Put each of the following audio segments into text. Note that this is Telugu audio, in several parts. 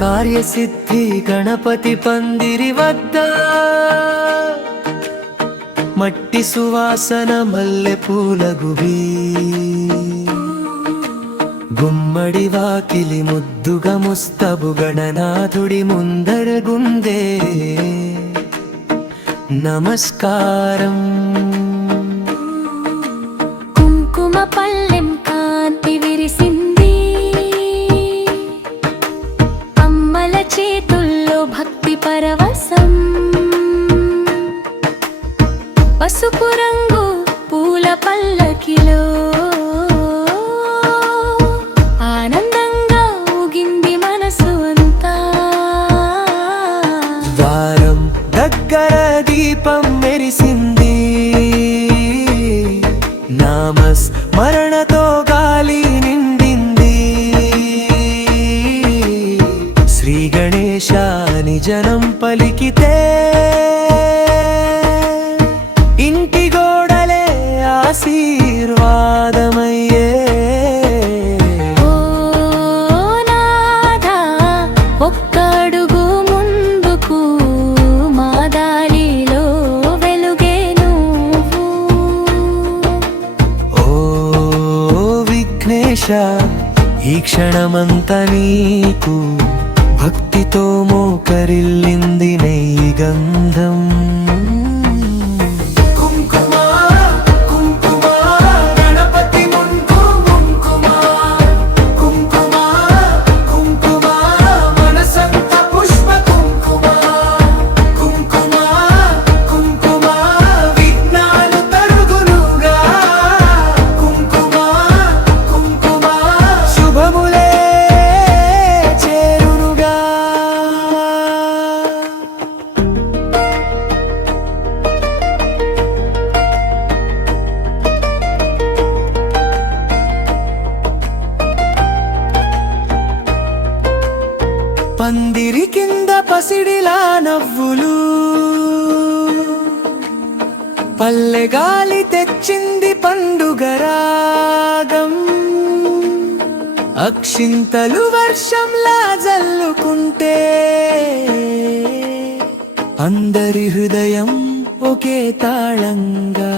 కార్యసిద్ధి గణపతి పందిరి వద్ద మట్టి సువాసన మల్లె పూల గుబి గుమ్మడి వాకిలి ముద్దుగా ముస్తబు గణనాథుడి ముందర గుందే నమస్కారం. కుంకుమ పల్లెం కాంతి విరిసింది, అమ్మల చేతుల్లో భక్తి పరవశం. పసుపు రంగు పూల పల్లకిలో ఆనందంగా ఊగింది మనసు అంతా. ద్వారం దగ్గర దీపం మెరిసింది, నామస్మరణతో గాలి నిండింది. శ్రీ గణేశ అని జనం పలికితే ఇంటి గోడలే ఆశీర్వాదమయ్యే. ఓ నాథా, ఒక్క అడుగు ముందుకు, మా దారిలో వెలుగే నువ్వు. ఓ విఘ్నేశ, ఈ క్షణమంతా నీకు భక్తితో మోకరిల్లింది నెయ్యి గంధం. పందిరి కింద పసిడిలా నవ్వులు, పల్లె గాలి తెచ్చింది పండుగ రాగం. అక్షింతలు వర్షంలా జల్లుకుంటే అందరి హృదయం ఒకే తాళంగా.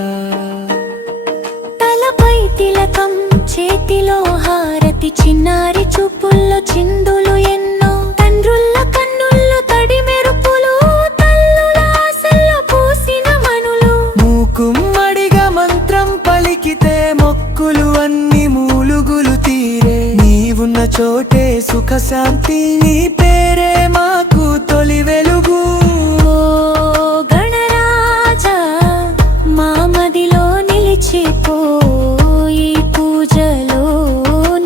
తలపై తిలకం, చేతిలో హారతి, చిన్నారి చూపుల్లో చిందులు ఎన్నో. తండ్రుల కన్నుల్లో తడి మెరుపులు, తల్లుల ఆశల్లో పూసిన మనులు. మూకుమ్మడిగా మంత్రం పలికితే మొక్కులు అన్ని మూలుగులు తీరే. నీవున్న చోటే సుఖ శాంతి, నీ పేరే మాకు తొలి వెలుగు. ఓ గణరాజా, మా మదిలో నిలిచిపో ఈ పూజలో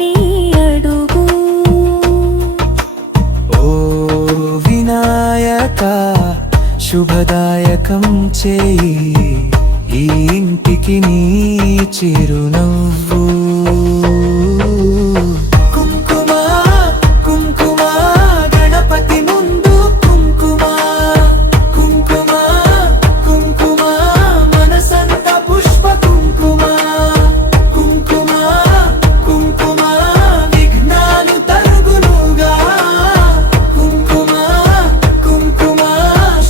నీ అడుగు. ఓ వినాయక, శుభదాయకం చేయి ఈ ఇంటికి నీ చిరునవ్వు. కుంకుమ కుంకుమ గణపతి ముందు కుంకుమ, కుంకుమ కుంకుమ మనసంత పుష్ప కుంకుమ. కుంకుమ కుంకుమ విఘ్నాలు తరుగునుగా, కుంకుమ కుంకుమ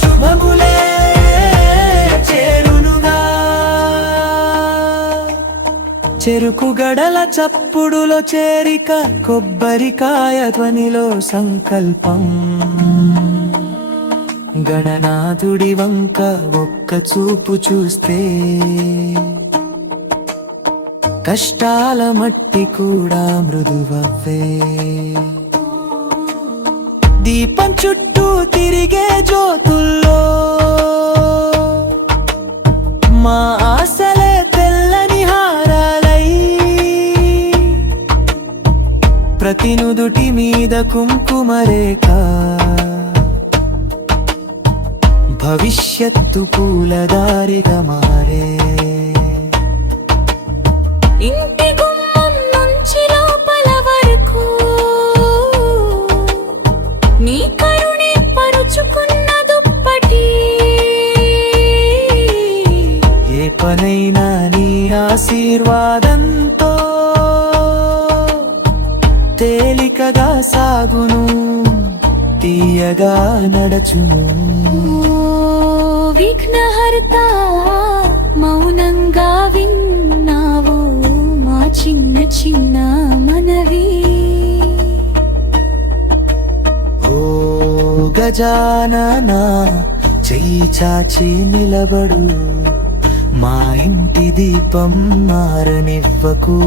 శుభములే చేరునుగా. చెరుకు గడల చప్పుడులో చేరిక, కొబ్బరికాయ ధ్వనిలో సంకల్పం. గణనాథుడి వంక ఒక్క చూపు చూస్తే కష్టాల మట్టి కూడా మృదువవ్వే. దీపం చుట్టూ తిరిగే జ్యోతుల్లో మా ఆశలే తెల్లని హారాలై. ప్రతి నుదుటి మీద కుంకుమ రేఖ, భవిష్యత్తు పూలదారిగా మారే. ఇంటి గుమ్మం నుంచి లోపల వరకు నీ కరుణే పరుచుకున్న దుప్పటి. ఏ పనైనా నీ ఆశీర్వాదంతో తేలికగా సాగును, తీయగా నడచును. ఓ విఘ్నహర్త, మౌనంగా విన్నావు మా చిన్న చిన్న మనవి. ఓ గజానన, చెయ్యి చాచి నిలబడు, మా ఇంటి దీపం మారనివ్వకు.